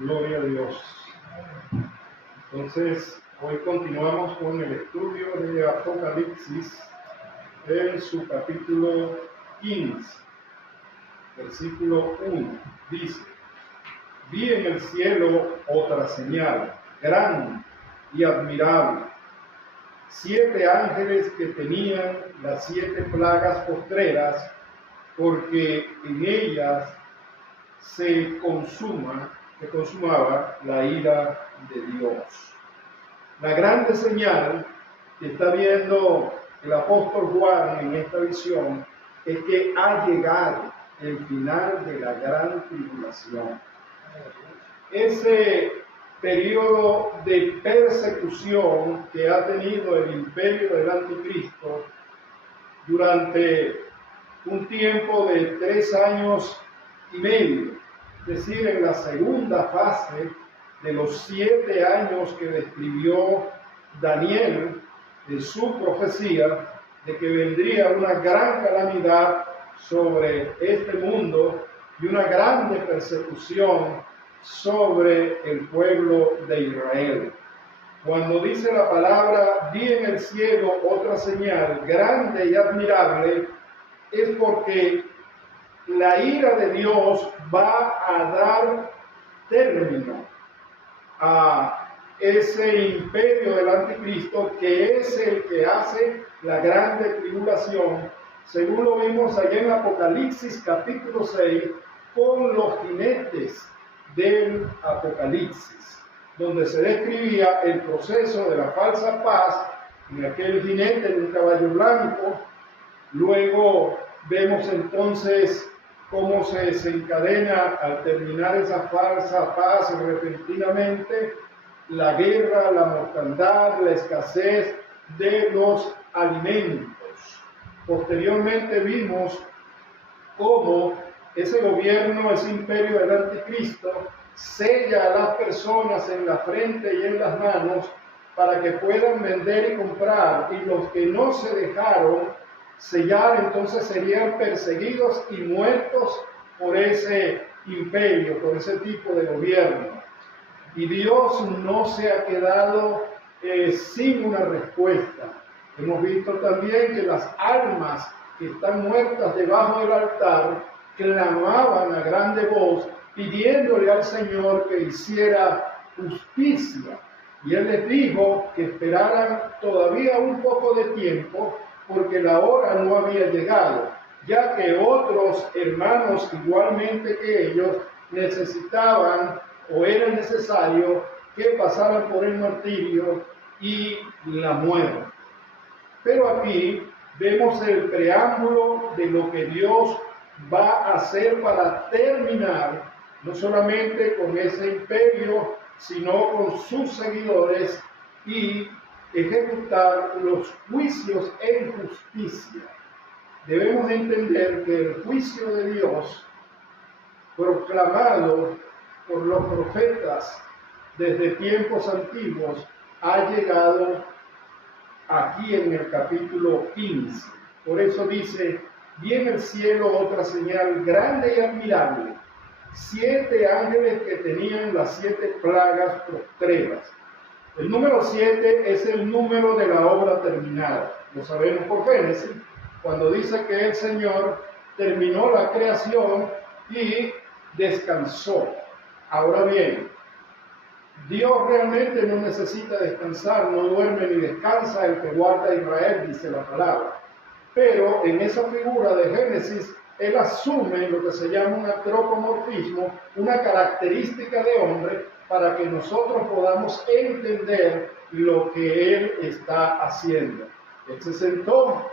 Gloria a Dios. Entonces, hoy continuamos con el estudio de Apocalipsis en su capítulo 15, versículo 1. Dice: vi en el cielo otra señal, grande y admirable, 7 ángeles que tenían las 7 plagas postreras, porque en ellas se consumaba la ira de Dios. La grande señal que está viendo el apóstol Juan en esta visión es que ha llegado el final de la gran tribulación. Ese periodo de persecución que ha tenido el imperio del anticristo durante un tiempo de 3 años y medio, es decir, en la segunda fase de los 7 años que describió Daniel en su profecía de que vendría una gran calamidad sobre este mundo y una grande persecución sobre el pueblo de Israel. Cuando dice la palabra, vi en el cielo otra señal grande y admirable, es porque la ira de Dios va a dar término a ese imperio del anticristo, que es el que hace la grande tribulación, según lo vimos allá en Apocalipsis capítulo 6, con los jinetes del Apocalipsis, donde se describía el proceso de la falsa paz en aquel jinete de un caballo blanco. Luego vemos entonces cómo se desencadena al terminar esa falsa paz repentinamente la guerra, la mortandad, la escasez de los alimentos. Posteriormente vimos cómo ese gobierno, ese imperio del anticristo, sella a las personas en la frente y en las manos para que puedan vender y comprar, y los que no se dejaron sellar entonces serían perseguidos y muertos por ese imperio, por ese tipo de gobierno. Y Dios no se ha quedado sin una respuesta. Hemos visto también que las almas que están muertas debajo del altar clamaban a grande voz pidiéndole al Señor que hiciera justicia. Y Él les dijo que esperaran todavía un poco de tiempo, porque la hora no había llegado, ya que otros hermanos igualmente que ellos necesitaban o era necesario que pasaran por el martirio y la muerte. Pero aquí vemos el preámbulo de lo que Dios va a hacer para terminar no solamente con ese imperio, sino con sus seguidores y ejecutar los juicios en justicia. Debemos entender que el juicio de Dios, proclamado por los profetas desde tiempos antiguos, ha llegado aquí en el capítulo 15. Por eso dice: vi en el cielo otra señal grande y admirable, 7 ángeles que tenían las 7 plagas postreras. El número 7 es el número de la obra terminada. Lo sabemos por Génesis, cuando dice que el Señor terminó la creación y descansó. Ahora bien, Dios realmente no necesita descansar, no duerme ni descansa el que guarda a Israel, dice la palabra. Pero en esa figura de Génesis, Él asume lo que se llama un antropomorfismo, una característica de hombre, para que nosotros podamos entender lo que Él está haciendo. Él se sentó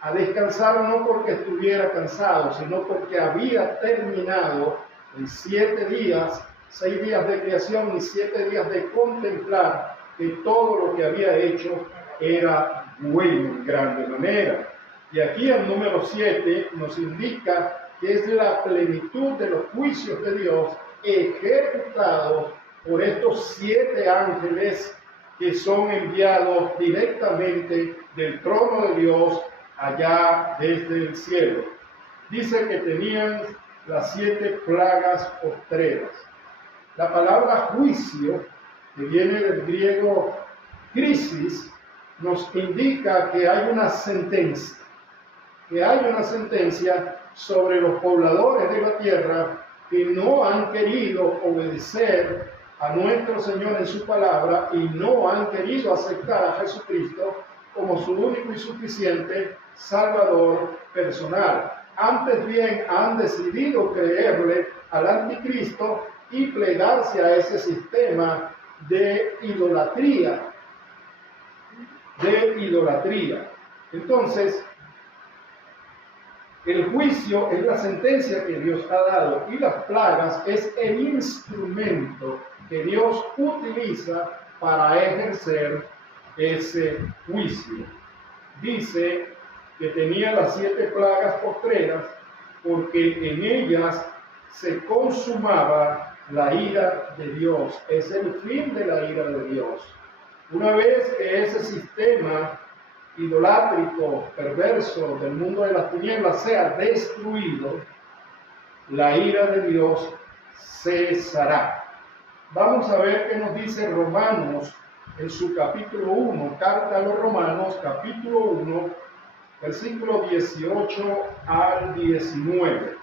a descansar no porque estuviera cansado, sino porque había terminado en 7 días, 6 días de creación y 7 días de contemplar que todo lo que había hecho era bueno en grande manera. Y aquí el número 7 nos indica que es la plenitud de los juicios de Dios ejecutados por estos 7 ángeles que son enviados directamente del trono de Dios allá desde el cielo. Dice que tenían las 7 plagas postreras. La palabra juicio, que viene del griego crisis, nos indica que hay una sentencia, sobre los pobladores de la tierra que no han querido obedecer a nuestro Señor en su palabra y no han querido aceptar a Jesucristo como su único y suficiente Salvador personal. Antes bien, han decidido creerle al anticristo y plegarse a ese sistema de idolatría. Entonces, el juicio es la sentencia que Dios ha dado y las plagas es el instrumento que Dios utiliza para ejercer ese juicio. Dice que tenía las 7 plagas postreras porque en ellas se consumaba la ira de Dios. Es el fin de la ira de Dios. Una vez que ese sistema idolátrico, perverso del mundo de las tinieblas sea destruido, la ira de Dios cesará. Vamos a ver qué nos dice Romanos en su capítulo 1, carta a los Romanos, capítulo 1, versículo 18 al 19.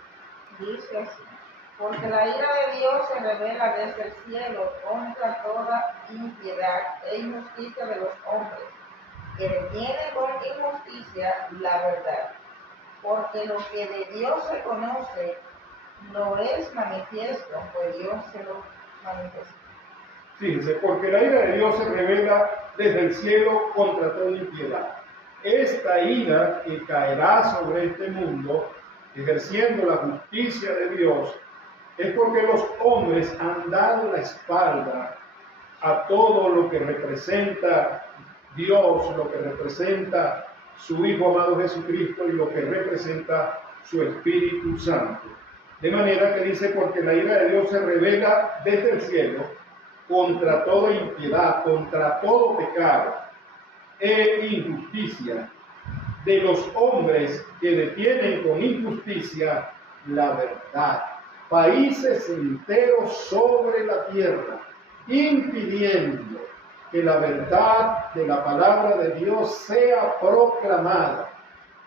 Dice así: porque la ira de Dios se revela desde el cielo contra toda impiedad e injusticia de los hombres, que detienen con injusticia la verdad, porque lo que de Dios se conoce no es manifiesto, pues Dios se lo manifestó. Fíjense, porque la ira de Dios se revela desde el cielo contra toda impiedad. Esta ira que caerá sobre este mundo, ejerciendo la justicia de Dios, es porque los hombres han dado la espalda a todo lo que representa Dios, lo que representa su Hijo amado Jesucristo y lo que representa su Espíritu Santo. De manera que dice, porque la ira de Dios se revela desde el cielo contra toda impiedad, contra todo pecado e injusticia de los hombres que detienen con injusticia la verdad. Países enteros sobre la tierra, impidiendo que la verdad de la palabra de Dios sea proclamada.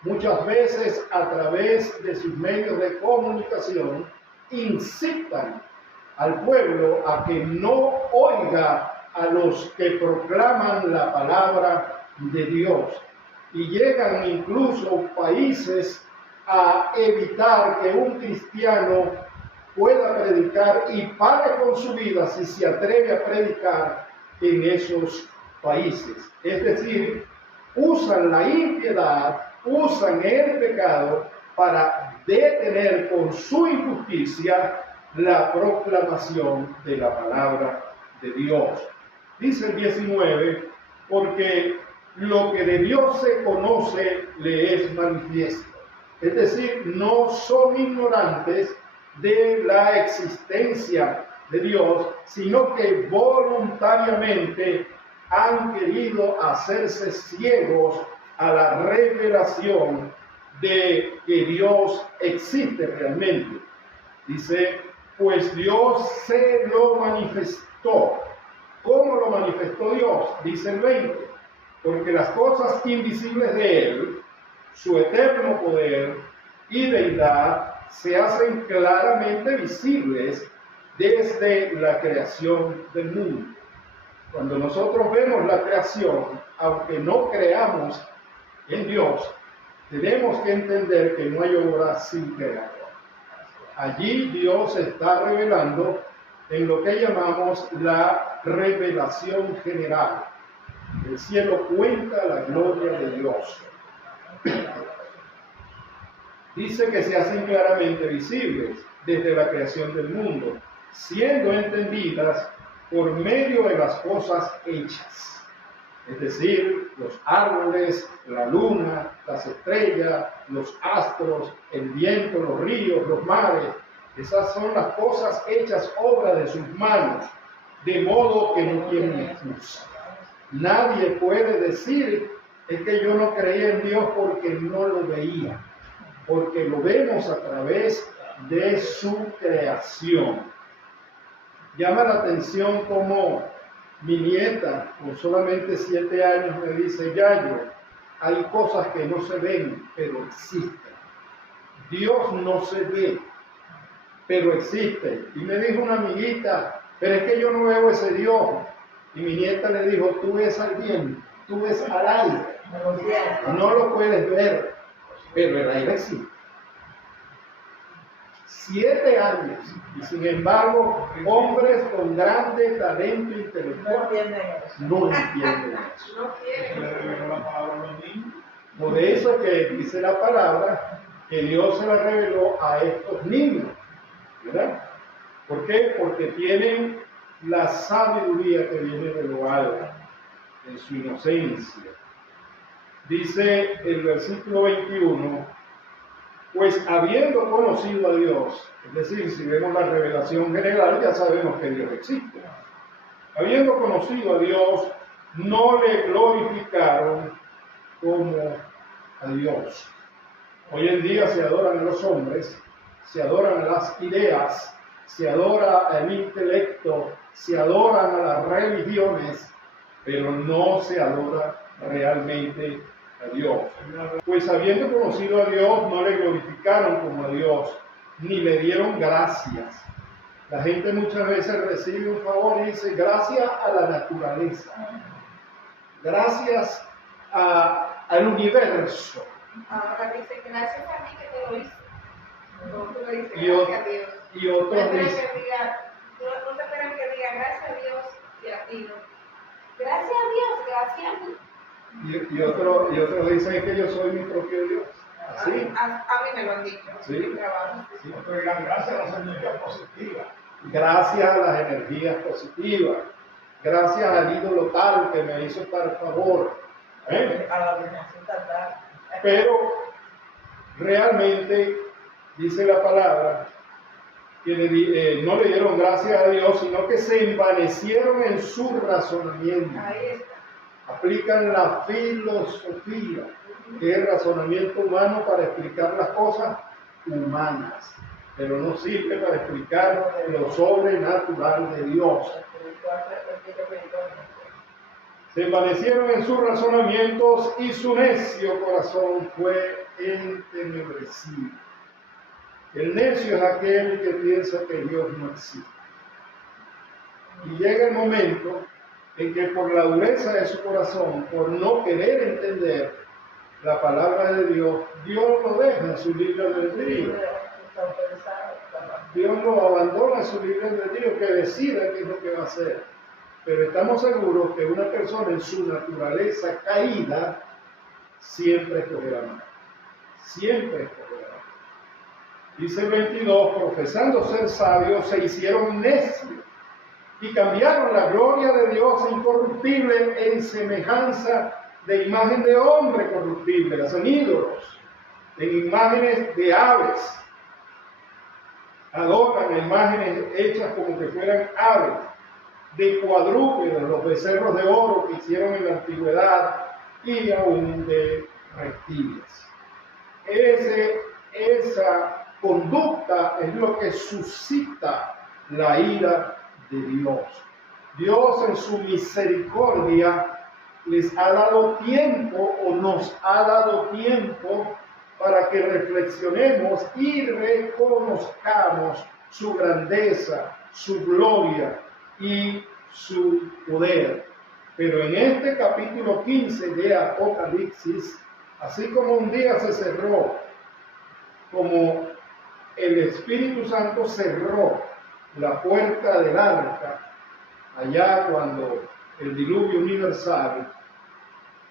Muchas veces a través de sus medios de comunicación incitan al pueblo a que no oiga a los que proclaman la palabra de Dios. Y llegan incluso países a evitar que un cristiano pueda predicar y pague con su vida si se atreve a predicar en esos países. Es decir, usan la impiedad, usan el pecado para detener con su injusticia la proclamación de la palabra de Dios. Dice el 19, porque lo que de Dios se conoce le es manifiesto. Es decir, no son ignorantes de la existencia de Dios, sino que voluntariamente han querido hacerse ciegos a la revelación de que Dios existe realmente. Dice, pues Dios se lo manifestó. ¿Cómo lo manifestó Dios? Dice el 20, porque las cosas invisibles de Él, su eterno poder y deidad, se hacen claramente visibles desde la creación del mundo. Cuando nosotros vemos la creación, aunque no creamos en Dios, tenemos que entender que no hay obra sin creador. Allí Dios está revelando en lo que llamamos la revelación general. El cielo cuenta la gloria de Dios. Dice que se hacen claramente visibles desde la creación del mundo, siendo entendidas por medio de las cosas hechas. Es decir, los árboles, la luna, las estrellas, los astros, el viento, los ríos, los mares. Esas son las cosas hechas, obra de sus manos, de modo que no tienen excusa. Nadie puede decir, es que yo no creía en Dios porque no lo veía, porque lo vemos a través de su creación. llama la atención como mi nieta, con solamente 7 años, me dice: Yayo, hay cosas que no se ven, pero existen. Dios no se ve, pero existe. Y me dijo una amiguita: pero es que yo no veo ese Dios. Y mi nieta le dijo: tú ves al viento, tú ves al aire, no lo puedes ver, pero el aire existe. 7 años, y sin embargo, hombres con grande talento intelectual no entienden eso. No quieren. Por eso es que dice la palabra que Dios se la reveló a estos niños, ¿verdad? ¿Por qué? Porque tienen la sabiduría que viene de lo alto, en su inocencia. Dice el versículo 21: pues habiendo conocido a Dios, es decir, si vemos la revelación general, ya sabemos que Dios existe. Habiendo conocido a Dios, no le glorificaron como a Dios. Hoy en día se adoran a los hombres, se adoran a las ideas, se adora al intelecto, se adoran a las religiones, pero no se adora realmente a Dios. Pues habiendo conocido a Dios, no le glorificaron como a Dios, ni le dieron gracias. La gente muchas veces recibe un favor y dice: gracias a la naturaleza, gracias al universo. Ahora dice: gracias a mí que te lo hice. No, tú le dices: Y gracias a Dios. Y otros No te dicen: esperan que diga gracias a Dios y a ti, no. Gracias a Dios, gracias a mí. y otros dicen que yo soy mi propio Dios. Así. A mí me lo han dicho. Sí. En mi trabajo. Sí. Gracias a las energías positivas. Gracias a las energías positivas. Gracias al ídolo tal que me hizo tal favor. Pero realmente dice la palabra que no le dieron gracias a Dios, sino que se envanecieron en su razonamiento. Ahí está. Aplican la filosofía, que es el razonamiento humano para explicar las cosas humanas, pero no sirve para explicar lo sobrenatural de Dios. Se envanecieron en sus razonamientos y su necio corazón fue entenebrecido. El necio es aquel que piensa que Dios no existe. Y llega el momento en que por la dureza de su corazón, por no querer entender la palabra de Dios, Dios lo deja en su libre albedrío. Dios lo abandona en su libre albedrío, que decida qué es lo que va a hacer. Pero estamos seguros que una persona en su naturaleza caída siempre escogerá mal. Siempre escogerá mal. Dice el 22: profesando ser sabios, se hicieron necios y cambiaron la gloria de Dios incorruptible en semejanza de imagen de hombre corruptible, las hacen ídolos, en imágenes de aves. Adoran imágenes hechas como que fueran aves, de cuadrúpedos, los becerros de oro que hicieron en la antigüedad, y aún de reptiles. Esa conducta es lo que suscita la ira de Dios. Dios en su misericordia les ha dado tiempo, o nos ha dado tiempo, para que reflexionemos y reconozcamos su grandeza, su gloria y su poder. Pero en este capítulo 15 de Apocalipsis, así como un día se cerró, como el Espíritu Santo cerró la puerta del arca, allá cuando el diluvio universal,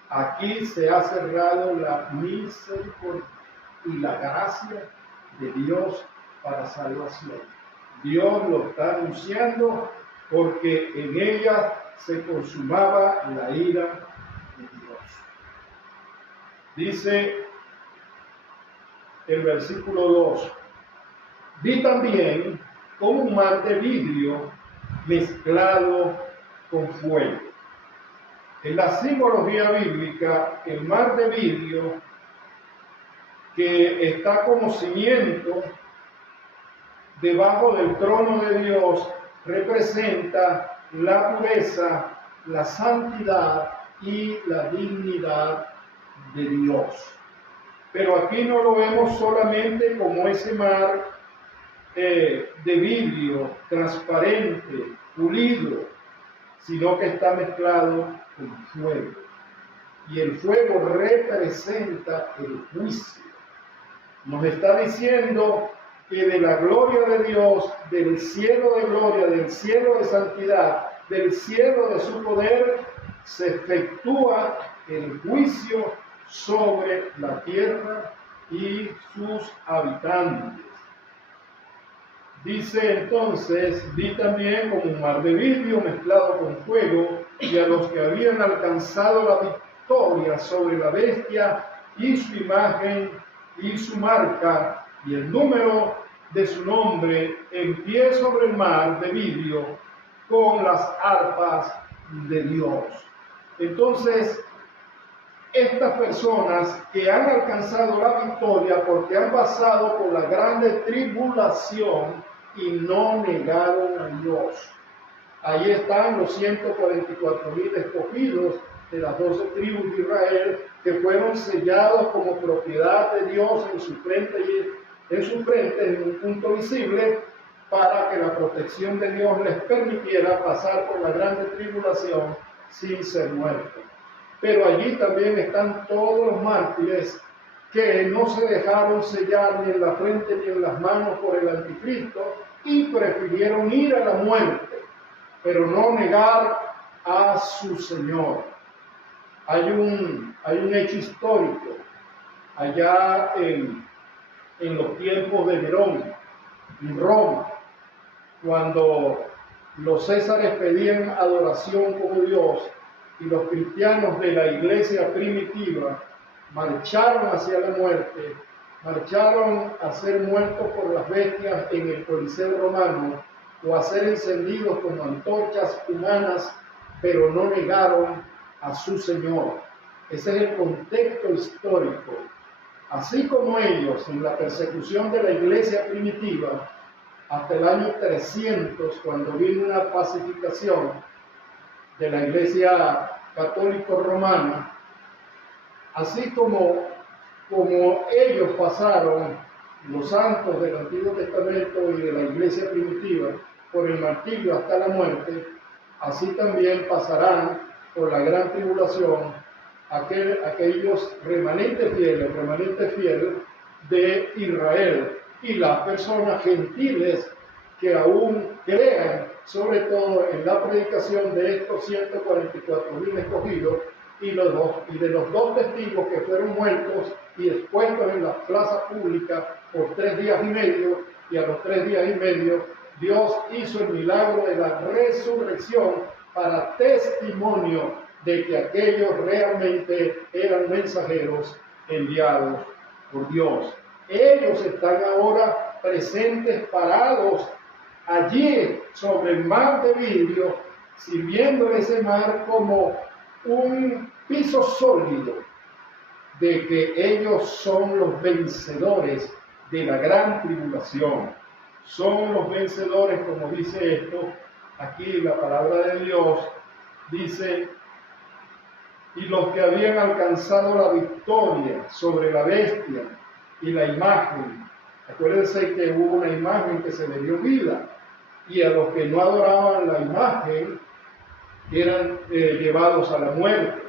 aquí se ha cerrado la misericordia y la gracia de Dios para salvación. Dios lo está anunciando porque en ella se consumaba la ira de Dios. Dice el versículo 2: vi también como un mar de vidrio mezclado con fuego. En la simbología bíblica, el mar de vidrio, que está como cimiento debajo del trono de Dios, representa la pureza, la santidad y la dignidad de Dios. Pero aquí no lo vemos solamente como ese mar de vidrio transparente, pulido, sino que está mezclado con fuego. Y el fuego representa el juicio. Nos está diciendo que de la gloria de Dios, del cielo de gloria, del cielo de santidad, del cielo de su poder, se efectúa el juicio sobre la tierra y sus habitantes. Dice entonces, vi también como un mar de vidrio mezclado con fuego, y a los que habían alcanzado la victoria sobre la bestia y su imagen y su marca y el número de su nombre, en pie sobre el mar de vidrio con las arpas de Dios. Entonces, estas personas que han alcanzado la victoria porque han pasado por la grande tribulación y no negaron a Dios. Ahí están los 144,000 escogidos de las 12 tribus de Israel, que fueron sellados como propiedad de Dios en su frente, en un punto visible, para que la protección de Dios les permitiera pasar por la grande tribulación sin ser muertos. Pero allí también están todos los mártires que no se dejaron sellar ni en la frente ni en las manos por el anticristo y prefirieron ir a la muerte, pero no negar a su Señor. Hay un hecho histórico allá en los tiempos de Nerón, en Roma, cuando los césares pedían adoración como Dios y los cristianos de la iglesia primitiva marcharon hacia la muerte, marcharon a ser muertos por las bestias en el Coliseo romano o a ser encendidos como antorchas humanas, pero no negaron a su Señor. Ese es el contexto histórico. Así como ellos en la persecución de la iglesia primitiva, hasta el año 300, cuando vino una pacificación de la iglesia católico romana, así como ellos pasaron, los santos del Antiguo Testamento y de la iglesia primitiva, por el martirio hasta la muerte, así también pasarán por la gran tribulación aquellos remanentes fieles, remanente fiel de Israel, y las personas gentiles que aún crean, sobre todo en la predicación de estos 144,000 escogidos y de los 2 testigos que fueron muertos y expuestos en la plaza pública por 3 días y medio, y a los 3 días y medio Dios hizo el milagro de la resurrección para testimonio de que aquellos realmente eran mensajeros enviados por Dios. Ellos están ahora presentes, parados allí sobre el mar de vidrio, sirviendo ese mar como un piso sólido de que ellos son los vencedores de la gran tribulación. Son los vencedores, como dice esto, aquí la palabra de Dios dice, y los que habían alcanzado la victoria sobre la bestia y la imagen. Acuérdense que hubo una imagen que se le dio vida, y a los que no adoraban la imagen eran llevados a la muerte.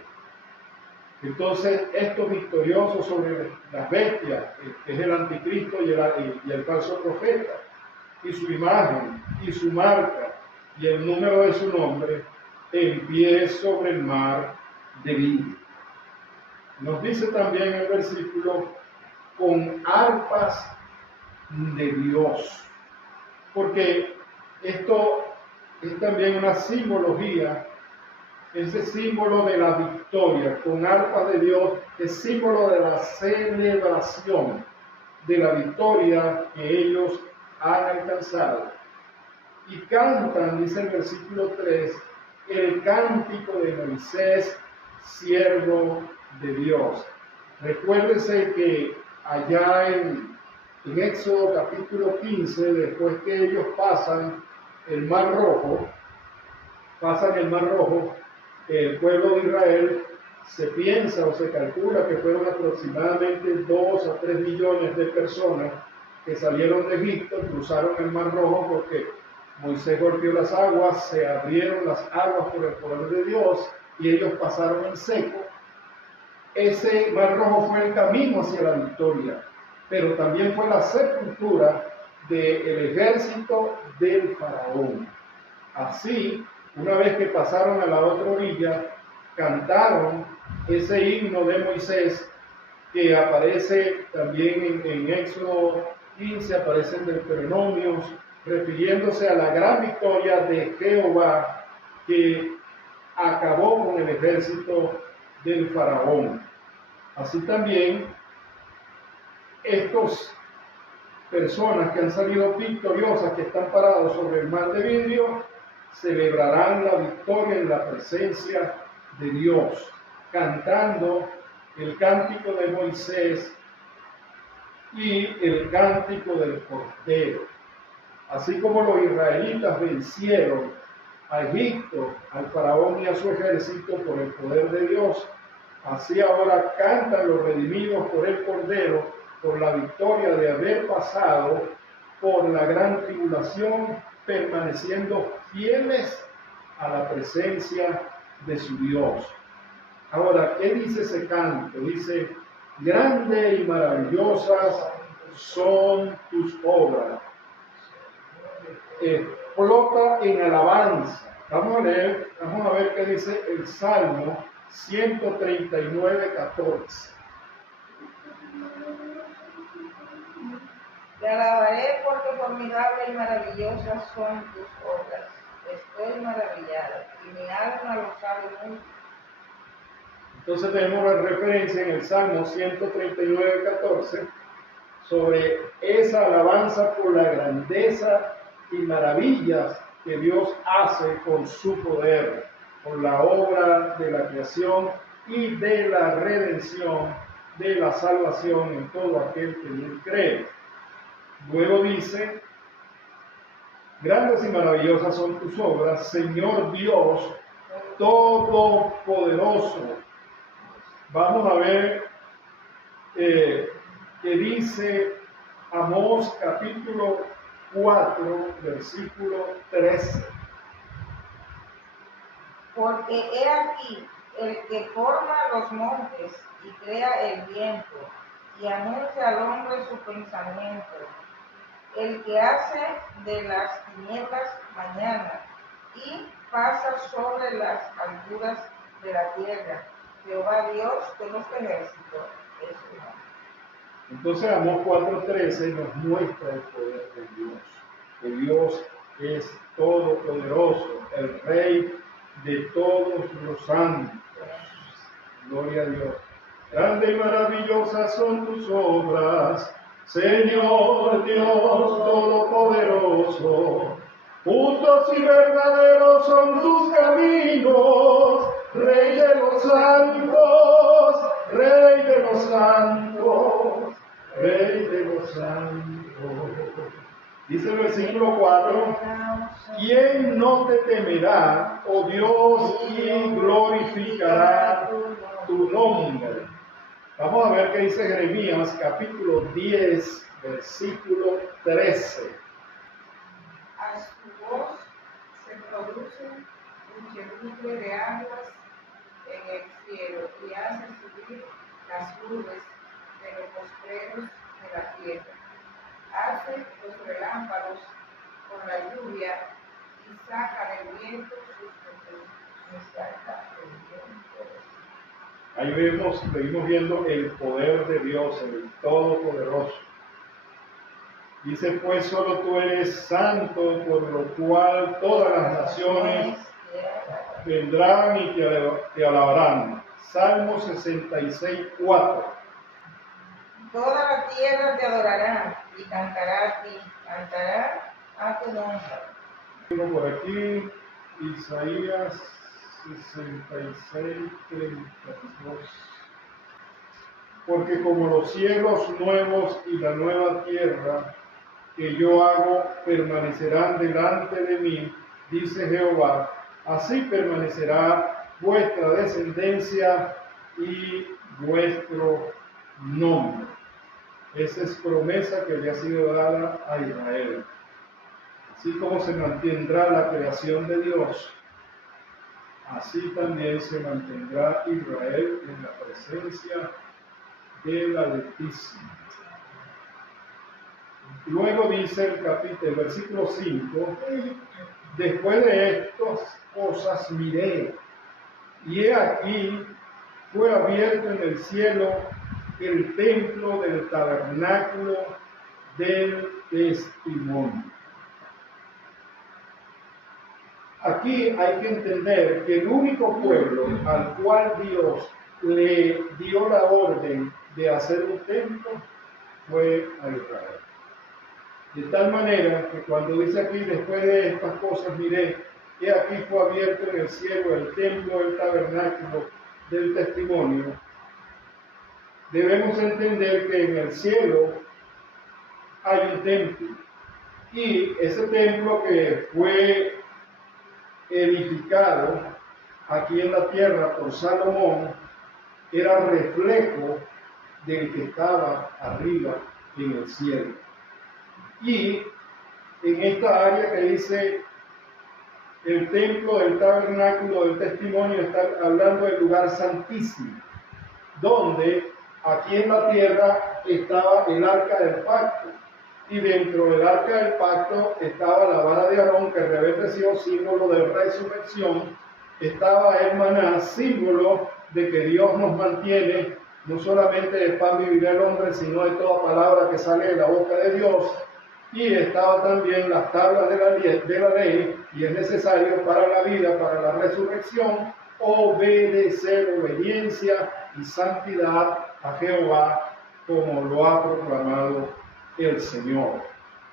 Entonces, estos victoriosos sobre las bestias, que es el anticristo y el falso profeta, y su imagen, y su marca, y el número de su nombre, en pie sobre el mar de vidrio. Nos dice también el versículo, con arpas de Dios, porque esto es también una simbología, ese símbolo de la victoria, con arpas de Dios, es símbolo de la celebración de la victoria que ellos han alcanzado. Y cantan, dice el versículo 3, el cántico de Moisés, siervo de Dios. Recuérdense que allá en Éxodo capítulo 15, después que ellos pasan el Mar Rojo, pasan el Mar Rojo, el pueblo de Israel se piensa o se calcula que fueron aproximadamente 2 a 3 millones de personas que salieron de Egipto, cruzaron el Mar Rojo porque Moisés golpeó las aguas, se abrieron las aguas por el poder de Dios y ellos pasaron en seco. Ese Mar Rojo fue el camino hacia la victoria, pero también fue la sepultura del ejército del faraón. Así, una vez que pasaron a la otra orilla, cantaron ese himno de Moisés que aparece también en Éxodo 15, aparece en Deuteronomios, refiriéndose a la gran victoria de Jehová que acabó con el ejército del faraón. Así también, estas personas que han salido victoriosas, que están parados sobre el mar de vidrio, celebrarán la victoria en la presencia de Dios, cantando el cántico de Moisés y el cántico del Cordero. Así como los israelitas vencieron a Egipto, al faraón y a su ejército por el poder de Dios, así ahora cantan los redimidos por el Cordero, por la victoria de haber pasado por la gran tribulación, permaneciendo fieles a la presencia de su Dios. Ahora, ¿qué dice ese canto? Dice, grandes y maravillosas son tus obras. Explota en alabanza. Vamos a ver qué dice el Salmo 139:14. Te alabaré porque formidables y maravillosas son tus obras. Estoy maravillada y mi alma lo sabe mucho. Entonces tenemos la referencia en el Salmo 139:14 sobre esa alabanza por la grandeza y maravillas que Dios hace con su poder, con la obra de la creación y de la redención, de la salvación en todo aquel que en él cree. Luego dice, grandes y maravillosas son tus obras, Señor Dios Todopoderoso. Vamos a ver qué dice Amós capítulo 4, versículo 13. Porque he aquí el que forma los montes y crea el viento y anuncia al hombre su pensamiento, el que hace de las tinieblas mañana y pasa sobre las alturas de la tierra. Jehová Dios de los ejércitos es su nombre. Entonces Amós 4:13 nos muestra el poder de Dios, que Dios es todopoderoso, el Rey de todos los santos. Gloria a Dios. Grandes y maravillosas son tus obras, Señor Dios Todopoderoso. Justos y verdaderos son tus caminos, Rey de los santos, Rey de los santos, Rey de los santos. Dice el versículo 4, ¿quién no te temerá, oh Dios, y glorificará tu nombre? Vamos a ver qué dice Jeremías, capítulo 10, versículo 13. A su voz se produce muchedumbre de aguas en el cielo y hace subir las nubes de los postreros de la tierra. Hace los relámpagos con la lluvia y saca del viento sus frutos. Ahí seguimos viendo el poder de Dios, el Todopoderoso. Dice, pues solo tú eres santo, por lo cual todas las naciones vendrán y te alabarán. Salmo 66:4. Toda la tierra te adorará y cantará a ti, cantará a tu nombre. Tengo por aquí Isaías 66:32. Porque como los cielos nuevos y la nueva tierra que yo hago permanecerán delante de mí, dice Jehová, así permanecerá vuestra descendencia y vuestro nombre. Esa es promesa que le ha sido dada a Israel. Así como se mantendrá la creación de Dios, así también se mantendrá Israel en la presencia del Altísimo. Luego dice el versículo 5, después de estas cosas miré, y he aquí fue abierto en el cielo el templo del tabernáculo del testimonio. Aquí hay que entender que el único pueblo al cual Dios le dio la orden de hacer un templo fue a Israel. De tal manera que cuando dice aquí, después de estas cosas miré, que aquí fue abierto en el cielo el templo del tabernáculo del testimonio, debemos entender que en el cielo hay un templo. Y ese templo que fue edificado aquí en la tierra por Salomón era reflejo del que estaba arriba en el cielo. Y en esta área que dice el templo del tabernáculo del testimonio, está hablando del lugar santísimo, donde aquí en la tierra estaba el arca del pacto, y dentro del arca del pacto estaba la vara de Aarón, que reverdeció, símbolo de resurrección, estaba el maná, símbolo de que Dios nos mantiene, no solamente de pan vivirá el hombre, sino de toda palabra que sale de la boca de Dios, y estaba también las tablas de la ley, y es necesario para la vida, para la resurrección, obedecer, obediencia y santidad a Jehová, como lo ha proclamado el Señor.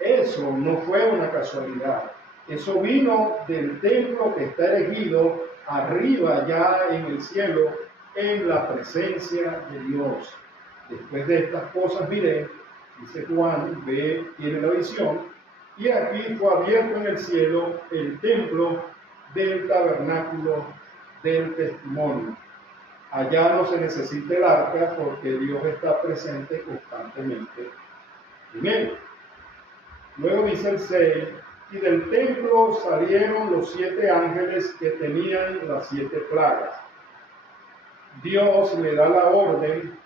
Eso no fue una casualidad, eso vino del templo que está erigido arriba ya en el cielo, en la presencia de Dios. Después de estas cosas miré, dice Juan, tiene la visión, y aquí fue abierto en el cielo el templo del tabernáculo del testimonio. Allá no se necesita el arca porque Dios está presente constantemente en él. Luego dice el 6, y del templo salieron los 7 ángeles que tenían las 7 plagas. Dios le da la orden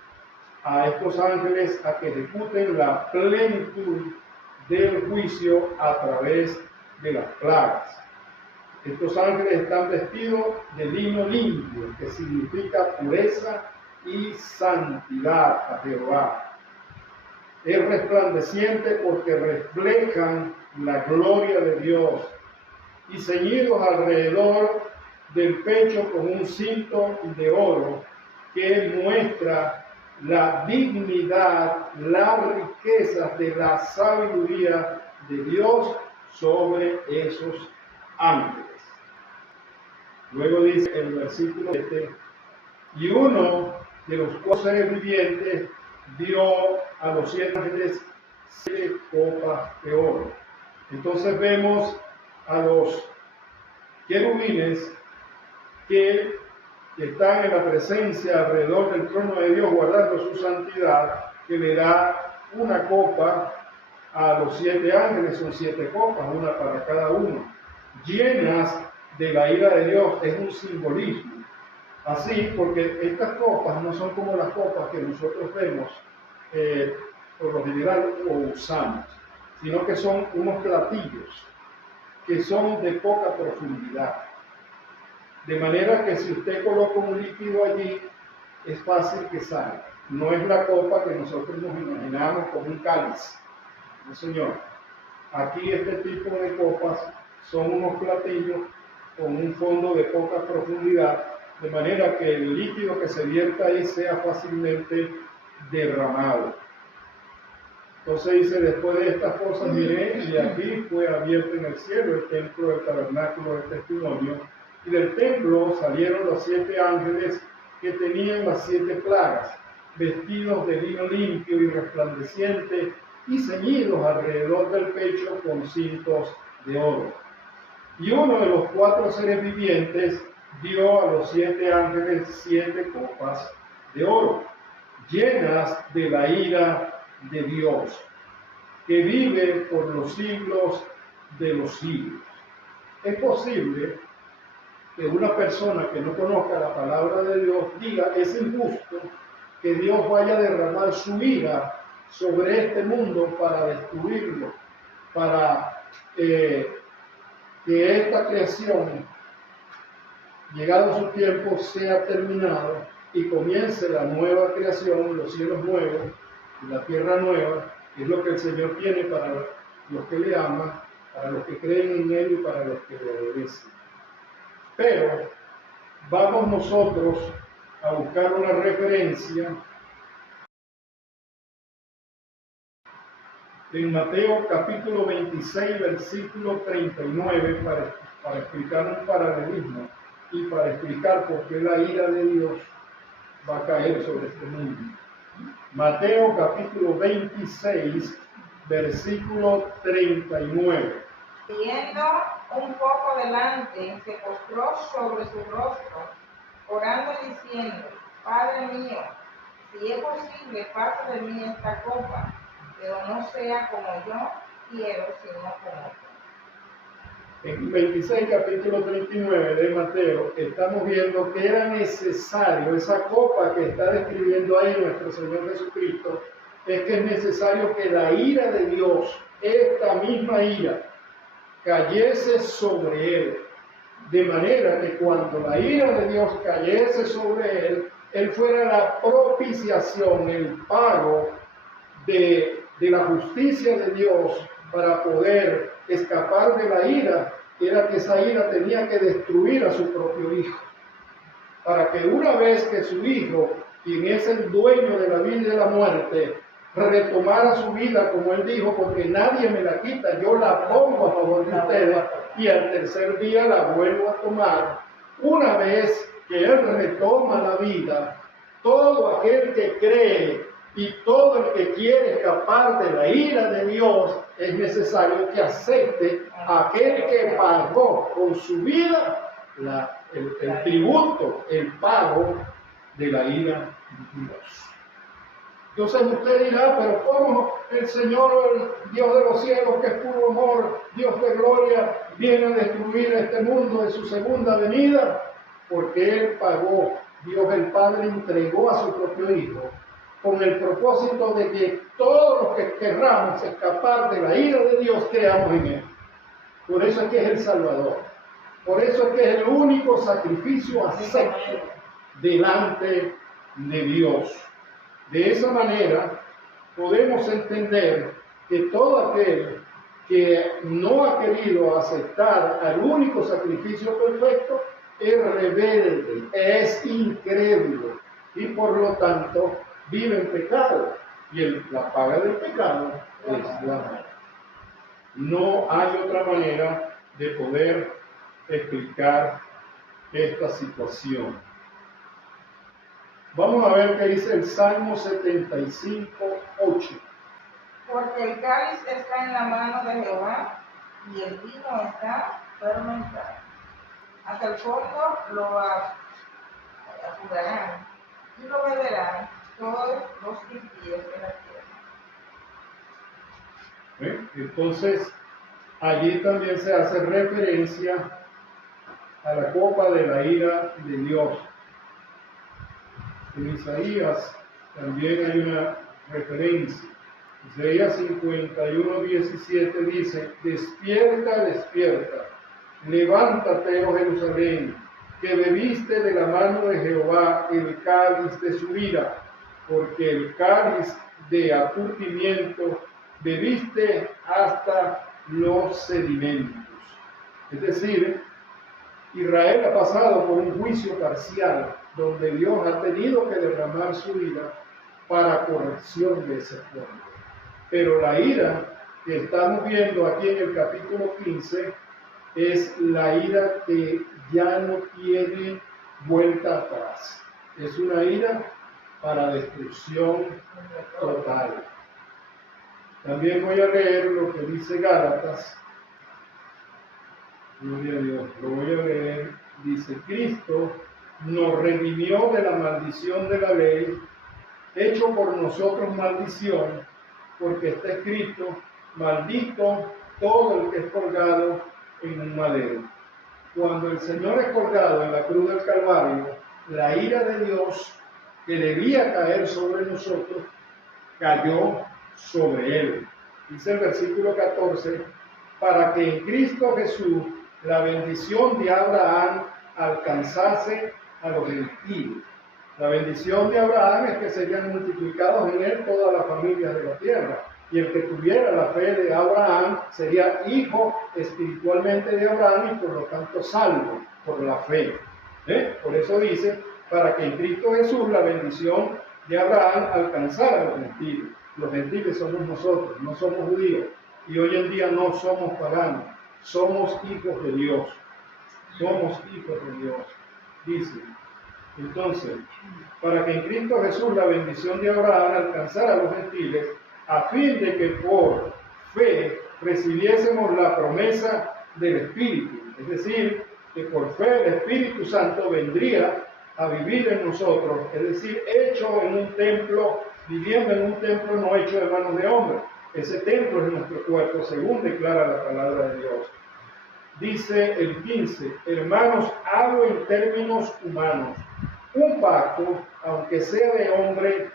a estos ángeles a que ejecuten la plenitud del juicio a través de las plagas. Estos ángeles están vestidos de lino limpio, que significa pureza y santidad a Jehová. Es resplandeciente porque reflejan la gloria de Dios, y ceñidos alrededor del pecho con un cinto de oro que muestra la dignidad, las riquezas de la sabiduría de Dios sobre esos ángeles. Luego dice el versículo 7, y uno de los 4 seres vivientes dio a los 7 ángeles 7 copas de oro. Entonces vemos a los querubines que están en la presencia alrededor del trono de Dios guardando su santidad, que le da una copa a los 7 ángeles, son 7 copas, una para cada uno, llenas de la ira de Dios. Es un simbolismo. Así, porque estas copas no son como las copas que nosotros vemos por lo general o usamos, sino que son unos platillos que son de poca profundidad. De manera que si usted coloca un líquido allí, es fácil que salga. No es la copa que nosotros nos imaginamos como un cáliz. No, señor. Aquí este tipo de copas son unos platillos con un fondo de poca profundidad, de manera que el líquido que se vierta ahí sea fácilmente derramado. Entonces dice, después de estas cosas miré, y aquí fue abierto en el cielo el templo del tabernáculo del testimonio, y del templo salieron los 7 ángeles que tenían las 7 plagas, vestidos de lino limpio y resplandeciente, y ceñidos alrededor del pecho con cintos de oro. Y uno de los 4 seres vivientes dio a los 7 ángeles 7 copas de oro, llenas de la ira de Dios, que vive por los siglos de los siglos. Es posible que una persona que no conozca la palabra de Dios diga: es injusto que Dios vaya a derramar su ira sobre este mundo para destruirlo, para que esta creación, llegado su tiempo, sea terminado y comience la nueva creación, los cielos nuevos y la tierra nueva, que es lo que el Señor tiene para los que le aman, para los que creen en Él y para los que le obedecen. Pero vamos nosotros a buscar una referencia en Mateo capítulo 26, versículo 39, para explicar un paralelismo y para explicar por qué la ira de Dios va a caer sobre este mundo. Mateo capítulo 26, versículo 39. Yendo un poco delante, se postró sobre su rostro, orando y diciendo: Padre mío, si es posible, pasa de mí esta copa, pero no sea como yo quiero, sino como tú. En 26, capítulo 39 de Mateo, estamos viendo que era necesario, esa copa que está describiendo ahí nuestro Señor Jesucristo, es que es necesario que la ira de Dios, esta misma ira, cayese sobre él, de manera que cuando la ira de Dios cayese sobre él, él fuera la propiciación, el pago de la justicia de Dios para poder escapar de la ira. Era que esa ira tenía que destruir a su propio hijo, para que una vez que su hijo, quien es el dueño de la vida y de la muerte, retomara su vida, como él dijo: porque nadie me la quita, yo la pongo a favor de ustedes y al tercer día la vuelvo a tomar. Una vez que él retoma la vida, todo aquel que cree y todo el que quiere escapar de la ira de Dios, es necesario que acepte a aquel que pagó con su vida el tributo, el pago de la ira de Dios. Entonces usted dirá: pero ¿cómo el Señor, el Dios de los cielos, que es puro amor, Dios de gloria, viene a destruir este mundo en su segunda venida? Porque Él pagó, Dios el Padre entregó a su propio Hijo, con el propósito de que todos los que querramos escapar de la ira de Dios creamos en Él. Por eso es que es el Salvador. Por eso es que es el único sacrificio acepto delante de Dios. De esa manera podemos entender que todo aquel que no ha querido aceptar al único sacrificio perfecto es rebelde, es incrédulo y por lo tanto vive en pecado, y la paga del pecado es la muerte. No hay otra manera de poder explicar esta situación. Vamos a ver qué dice el Salmo 75, 8. Porque el cáliz está en la mano de Jehová, y el vino está fermentado. Hasta el fondo lo apurarán, y lo beberán todos los impíos de la tierra. Entonces, allí también se hace referencia a la copa de la ira de Dios. En Isaías también hay una referencia. Isaías 51, 17 dice: despierta, despierta, levántate, oh Jerusalén, que bebiste de la mano de Jehová el cáliz de su ira, porque el cáliz de aturdimiento bebiste hasta los sedimentos. Es decir, Israel ha pasado por un juicio parcial, donde Dios ha tenido que derramar su ira para corrección de ese pueblo. Pero la ira que estamos viendo aquí en el capítulo 15 es la ira que ya no tiene vuelta atrás. Es una ira para destrucción total. También voy a leer lo que dice Gálatas. Gloria a Dios, lo voy a leer. Dice: Cristo nos redimió de la maldición de la ley, hecho por nosotros maldición, porque está escrito: maldito todo el que es colgado en un madero. Cuando el Señor es colgado en la cruz del Calvario, la ira de Dios que debía caer sobre nosotros, cayó sobre él. Dice el versículo 14: para que en Cristo Jesús la bendición de Abraham alcanzase a los gentiles. La bendición de Abraham es que serían multiplicados en él todas las familias de la tierra. Y el que tuviera la fe de Abraham sería hijo espiritualmente de Abraham y por lo tanto salvo por la fe. Por eso dice: para que en Cristo Jesús la bendición de Abraham alcanzara a los gentiles. Los gentiles somos nosotros, no somos judíos. Y hoy en día no somos paganos, somos hijos de Dios. Somos hijos de Dios. Dice, entonces, para que en Cristo Jesús la bendición de Abraham alcanzara a los gentiles, a fin de que por fe recibiésemos la promesa del Espíritu. Es decir, que por fe el Espíritu Santo vendría a vivir en nosotros, es decir, hecho en un templo, viviendo en un templo no hecho de manos de hombres. Ese templo es nuestro cuerpo, según declara la palabra de Dios. Dice el 15, hermanos, hablo en términos humanos. Un pacto, aunque sea de hombre,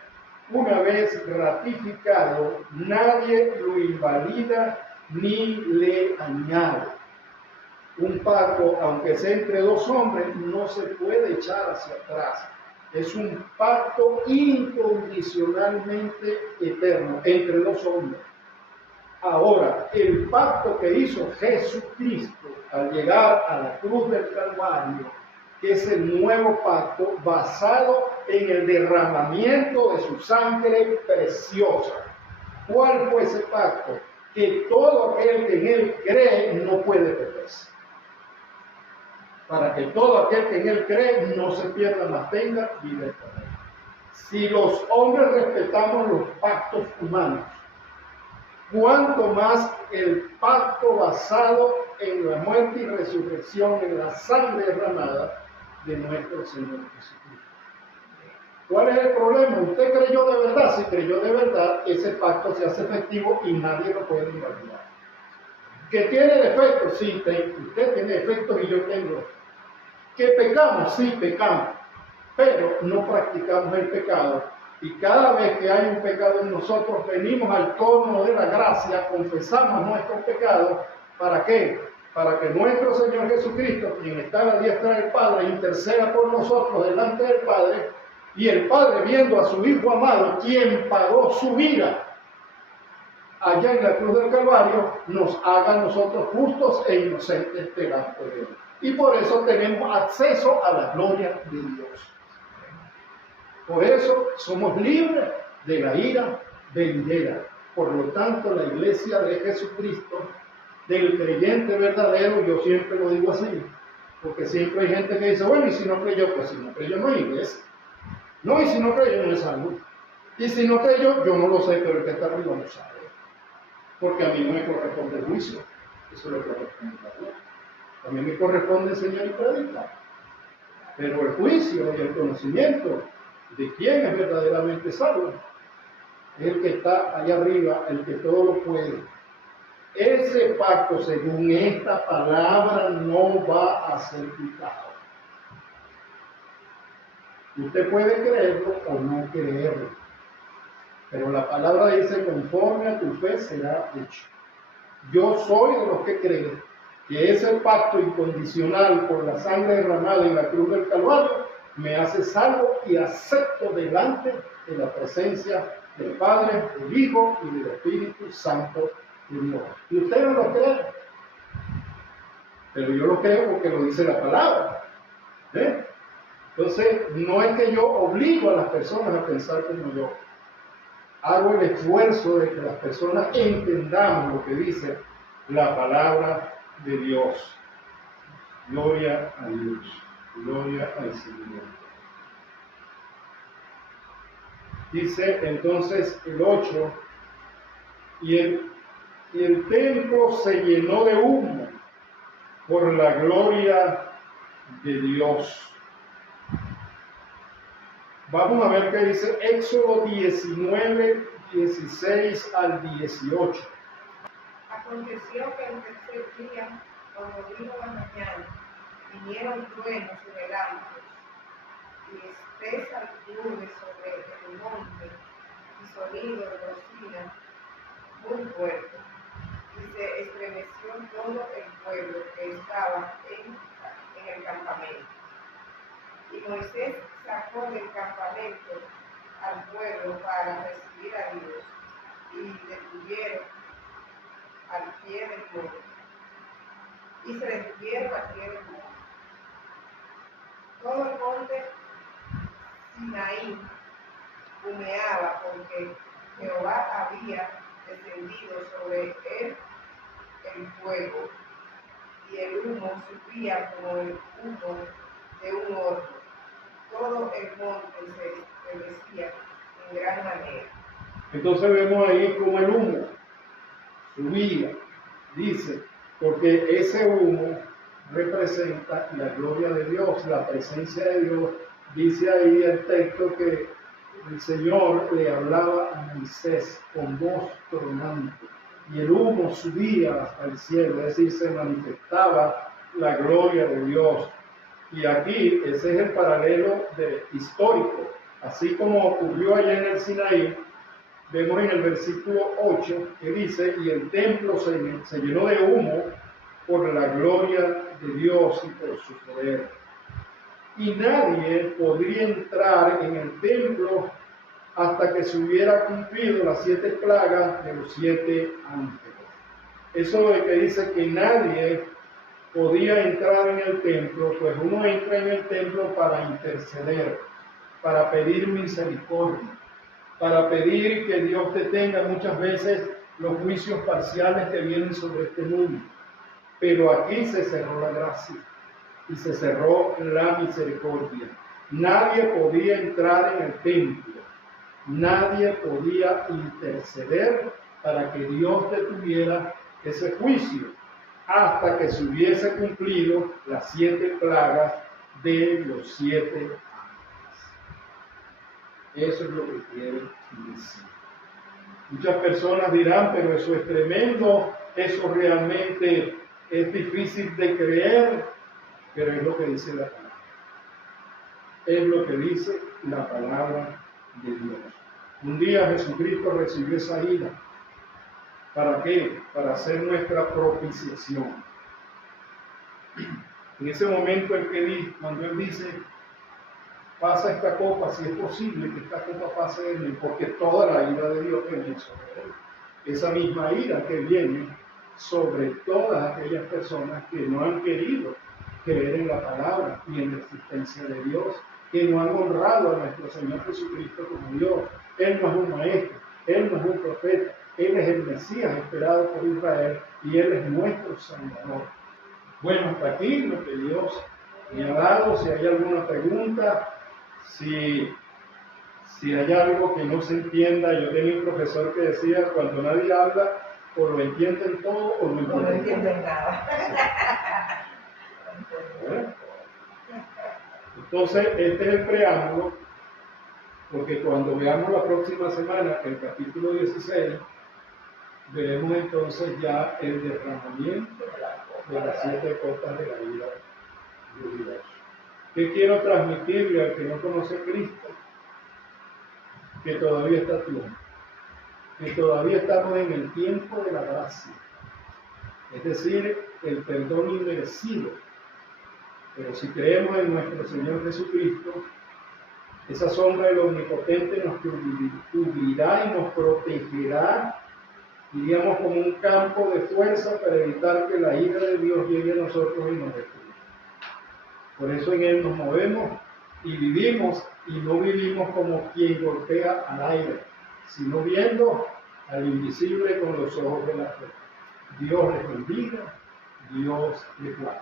una vez ratificado, nadie lo invalida ni le añade. Un pacto, aunque sea entre dos hombres, no se puede echar hacia atrás. Es un pacto incondicionalmente eterno entre dos hombres. Ahora, el pacto que hizo Jesucristo al llegar a la cruz del Calvario, que es el nuevo pacto basado en el derramamiento de su sangre preciosa. ¿Cuál fue ese pacto? Que todo aquel que en él cree no puede perderse. Para que todo aquel que en él cree no se pierda, mas tenga vida eterna. Si los hombres respetamos los pactos humanos, cuanto más el pacto basado en la muerte y resurrección, en la sangre derramada de nuestro Señor Jesucristo. ¿Cuál es el problema? Usted creyó de verdad. Si creyó de verdad, ese pacto se hace efectivo y nadie lo puede invalidar. ¿Que tiene defectos? Sí, usted tiene defectos y yo tengo. ¿Que pecamos? Sí, pecamos, pero no practicamos el pecado. Y cada vez que hay un pecado en nosotros, venimos al trono de la gracia, confesamos nuestros pecados. ¿Para qué? Para que nuestro Señor Jesucristo, quien está a la diestra del Padre, interceda por nosotros delante del Padre, y el Padre, viendo a su Hijo amado, quien pagó su vida allá en la cruz del Calvario, nos haga a nosotros justos e inocentes delante de Él. Y por eso tenemos acceso a la gloria de Dios. Por eso somos libres de la ira venidera. Por lo tanto, la iglesia de Jesucristo, del creyente verdadero, yo siempre lo digo así, porque siempre hay gente que dice, bueno, y si no creyó, pues si no creyó no hay iglesia. No, y si no creyó no es salvo. Y si no creyó, yo no lo sé, pero el que está arriba lo sabe. Porque a mí no me corresponde el juicio, eso le corresponde a Dios. A mí me corresponde enseñar y predicar. Pero el juicio y el conocimiento de quién es verdaderamente salvo es el que está allá arriba, el que todo lo puede. Ese pacto, según esta palabra, no va a ser quitado. Usted puede creerlo o no creerlo, pero la palabra dice: conforme a tu fe será hecho. Yo soy de los que creen que ese pacto incondicional por la sangre derramada en la cruz del Calvario me hace salvo y acepto delante de la presencia del Padre, del Hijo y del Espíritu Santo de Dios. Y usted no lo cree, pero yo lo creo porque lo dice la palabra. Entonces, no es que yo obligo a las personas a pensar como yo. Hago el esfuerzo de que las personas entendamos lo que dice la palabra de Dios. Gloria a Dios. Gloria al Señor. Dice entonces el 8, y el templo se llenó de humo por la gloria de Dios. Vamos a ver qué dice Éxodo 19, 16 al 18. Aconteció que el tercer día, cuando vino la mañana, vinieron truenos y relámpagos, y espesas nubes sobre el monte, y sonido de bocina muy fuerte, y se estremeció todo el pueblo que estaba en el campamento. Y Moisés sacó del campamento al pueblo para recibir a Dios, y detuvieron al pie del monte. Y se detuvieron al pie del monte. Todo el monte Sinaí humeaba porque Jehová había descendido sobre él el fuego, y el humo subía como el humo de un horno. Todo el monte se estremecía en gran manera. Entonces vemos ahí como el humo subía, dice, porque ese humo representa la gloria de Dios, la presencia de Dios. Dice ahí el texto que el Señor le hablaba a Moisés con voz tronante y el humo subía hasta el cielo, es decir, se manifestaba la gloria de Dios. Y aquí ese es el paralelo histórico, así como ocurrió allá en el Sinaí. Vemos en el versículo 8 que dice, y el templo se llenó de humo por la gloria de Dios y por su poder. Y nadie podría entrar en el templo hasta que se hubiera cumplido las 7 plagas de los 7 ángeles. Eso de que dice que nadie podía entrar en el templo, pues uno entra en el templo para interceder, para pedir misericordia, para pedir que Dios detenga muchas veces los juicios parciales que vienen sobre este mundo. Pero aquí se cerró la gracia y se cerró la misericordia. Nadie podía entrar en el templo, nadie podía interceder para que Dios detuviera ese juicio hasta que se hubiese cumplido las 7 plagas de los 7 ángeles. Eso es lo que quiere decir. Muchas personas dirán, pero eso es tremendo, eso realmente es difícil de creer, pero es lo que dice la palabra. Es lo que dice la palabra de Dios. Un día Jesucristo recibió esa ira. ¿Para qué? Para hacer nuestra propiciación. En ese momento cuando Él dice, pasa esta copa, si es posible que esta copa pase de mí, porque toda la ira de Dios viene sobre Él. Esa misma ira que viene sobre todas aquellas personas que no han querido creer en la palabra y en la existencia de Dios, que no han honrado a nuestro Señor Jesucristo como Dios. Él no es un maestro, Él no es un profeta, Él es el Mesías esperado por Israel y Él es nuestro Salvador. Bueno, hasta aquí lo que Dios me ha dado. Si hay alguna pregunta, si hay algo que no se entienda, yo tenía un profesor que decía, cuando nadie habla, o lo entienden todo o no entienden nada. Bueno, entonces, este es el preámbulo, porque cuando veamos la próxima semana el capítulo 16, veremos entonces ya el derramamiento de las 7 copas de la ira de Dios. ¿Qué quiero transmitirle al que no conoce a Cristo? Que todavía está a tiempo, que todavía estamos en el tiempo de la gracia, es decir, el perdón inmerecido. Pero si creemos en nuestro Señor Jesucristo, esa sombra del Omnipotente nos cubrirá y nos protegerá, diríamos, como un campo de fuerza para evitar que la ira de Dios llegue a nosotros y nos destruya. Por eso en Él nos movemos y vivimos, y no vivimos como quien golpea al aire, sino viendo al invisible con los ojos de la fe. Dios les bendiga, Dios les guarde.